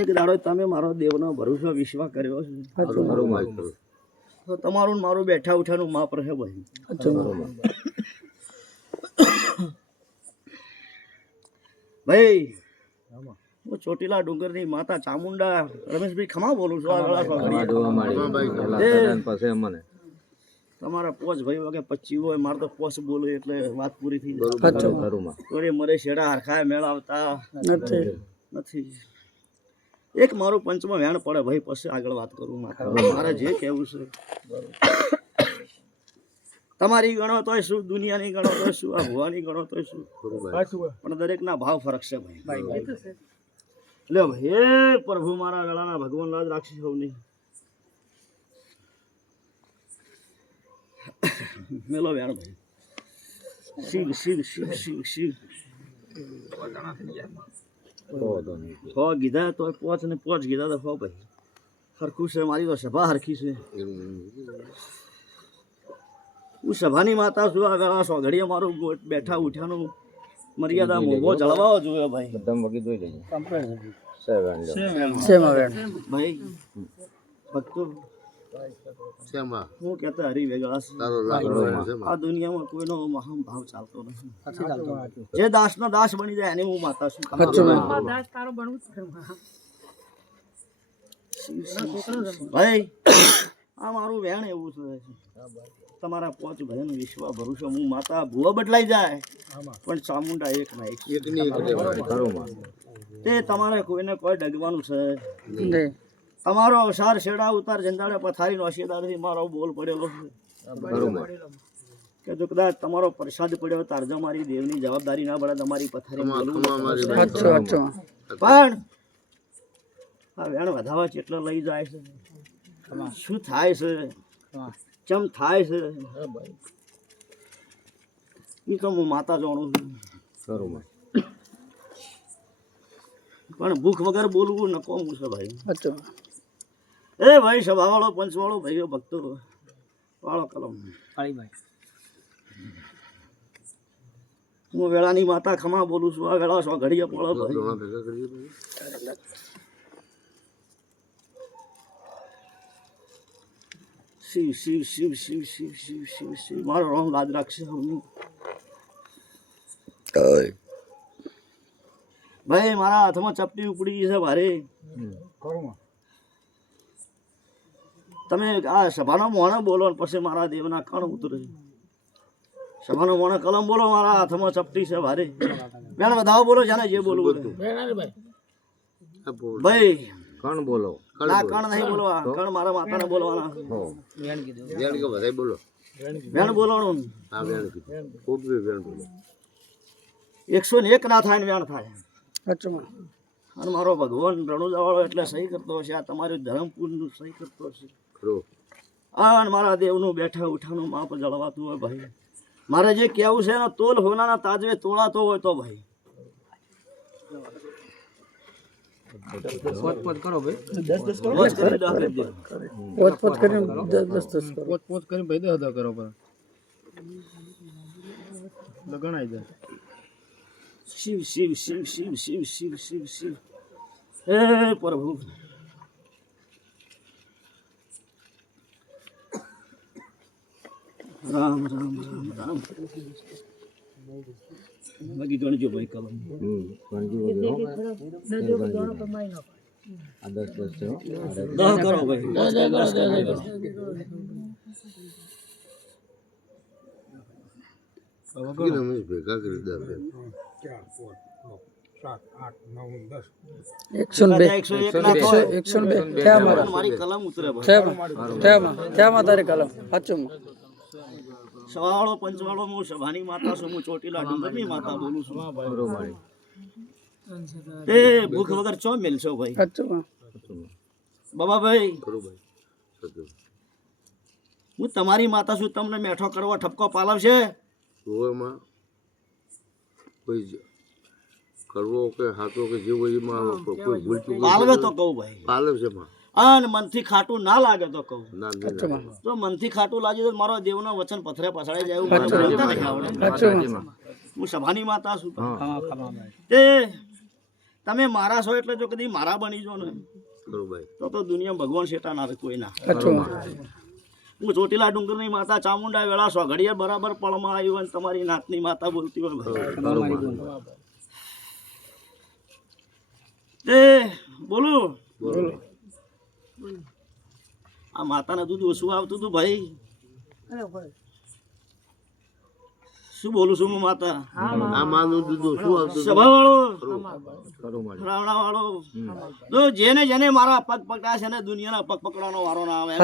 એક દાડો તમે મારો દેવનો ભરોસો વિશ્વાસ કર્યો છે તો તમારું મારું બેઠા ઉઠાનું માપ રહે ભાઈ. ભાઈ હું ચોટીલા ડુંગરની માતા ચામુંડા રમેશભાઈ ખમા બોલું છું. તમારા પોચ ભાઈ વગે 25 હોય, મારે તો પોચ બોલું એટલે વાત પૂરી થઈ જાય. મરે શેડા હરખાય મેળવતા નથી. એક મારું પંચમાં વેણ પડે ભાઈ, પછી આગળ વાત કરું. મારે જે કહેવું છે તમારી ગણો તોય શું, દુનિયાની ગણો તોય શું, આ ભુવાની ગણો તોય શું, પણ દરેકના ભાવ ફરક છે ભાઈ. એટલે હે પ્રભુ મારા ગળાના ભગવાન લાજ રાખશે સૌની. મેલો વેણ ભાઈ. શિવ શિવ શિવ શિવ શિવ. 100 કીધા તો 5 ને 5 કીધા તો 100 ભાઈ. હરખું છે, મારી તો સભા હરખી છે. હું સભાની માતા છું. આ વેળા સોઘડીએ મારું બેઠા ઉઠ્યાનું મર્યાદા મોભો જળવાવો જોઈએ ભાઈ. ભાઈ ભક્તો હું કહેતા હરી વેગળા છે. આ દુનિયામાં કોઈનો મહાન ભાવ ચાલતો નથી. જે દાસનો દાસ બની જાય એની હું માતા છું. ભાઈ આ મારું વેણ એવું છે. તમારા 5 ભાઈનો વિશ્વાસ ભરોસો. હું માતા ભૂવો બદલાઈ જાય પણ ચામુંડા એક ના એક. તે તમારે કોઈને કોઈ ડગવાનું છે. તમારો અવસાર શેડા ઉતાર જંજાળે પથારી નોશીદારથી મારો બોલ પડેલો છે કે જો કદાચ તમારો પ્રસાદ પડ્યો તારજો મારી દેવની જવાબદારી ના પડે તમારી પથારી બોલવું. પણ આ વેણ વધાવા કેટલો લઈ જાય છે, શું થાય છે, ચમ થાય છે એ તો હું માતા જાણું છું. પણ ભૂખ વગર બોલવું નકોમું છે ભાઈ. એ ભાઈ સભાવાળો પંચવાળો ભાઈઓ ભક્તો વાળો કલમ. હું વેળાની માતા ખમા બોલું છું. આ વેળા સો ઘડીએ પડો ભાઈ. શિવ શિવ શિવ શિવ શિવ શિવ શિવ શિવ. મારો રામ લાજ રાખશે ભાઈ. મારા હાથમાં ચપટી ઉપડી છે ભારે. તમે આ સભાનો મોણો બોલો પછી મારા દેવના કણ ઉતરે. સભાનો મોણો કલમ બોલો, મારા હાથમાં ચપટી છે ભારે. બેન વધાવો બોલો, જાને જે બોલવું ભાઈ. કણ બોલો, ના કણ નહીં બોલવા. કણ મારા માતાને બોલવાના. બેન બોલવાનું. 101 ના થાય ને વેણ થાય. અને મારો ભગવાન રણુજાવાળો એટલે સહી કરતો હશે. આ તમારું ધરમપુરનું સહી કરતો હશે. અને મારા દેવનું બેઠા ઉઠાનું માપ જળવાતું હોય ભાઈ. મારે જે કહેવું છે ને તોલ હોનાના તાજવે તોળાતો હોય તો ભાઈ. કરો ભાઈ. 10 કરો. ભાઈ 10 કરો પર ગણાઈ જાય. શિવ શિવ શિવ શિવ શિવ શિવ શિવ શિવ. હે પ્રભુ રામ રામ રામ રામ. બાકી ગણજો ભાઈ કલમ. કરો ભાઈ. ભેગા કરી દે. 101 મારી કલમ ઉતરે તારી કલમ. સવાળો પંચવાળો હું સભાની માતા છું. હું ચોટીલા ડુંગરની માતા બોલું છું. એ ભૂખ વગર ચો મેલશો ભાઈ. બાબા ભાઈ હું તમારી માતા છું. તમને મેઠો કરવા ઠપકો પાલવશે કોઈ કરવો કે હાથો કે જે કોઈ ભૂલ ચૂક પાલવે તો કહું ભાઈ. પાલવ છે અને મનથી ખાટું ના લાગે તો કહું. તો મનથી ખાટું લાગે તો મારો દેવનો વચન પથરે પછાડાઈ જાય. હું સભાની માતા છું. તમે મારા છો એટલે જો કદી મારા બની જો ને તો દુનિયા ભગવાન શેટા ના રે કોઈ ના. હું ચોટીલા ડુંગરની માતા ચામુંડા વેળા સોઘડીએ બરાબર પળમાં આવ્યું અને તમારી નાતની માતા બોલતી હોય એ બોલું આ માતાને દૂધ ઓછું આવતું હતું ભાઈ. શું બોલું છું હું માતા? સભા વાળો રાવણા વાળો તો જેને જેને મારા પગ પકડા છે ને દુનિયાના પગ પકડવાનો વારો ના આવે.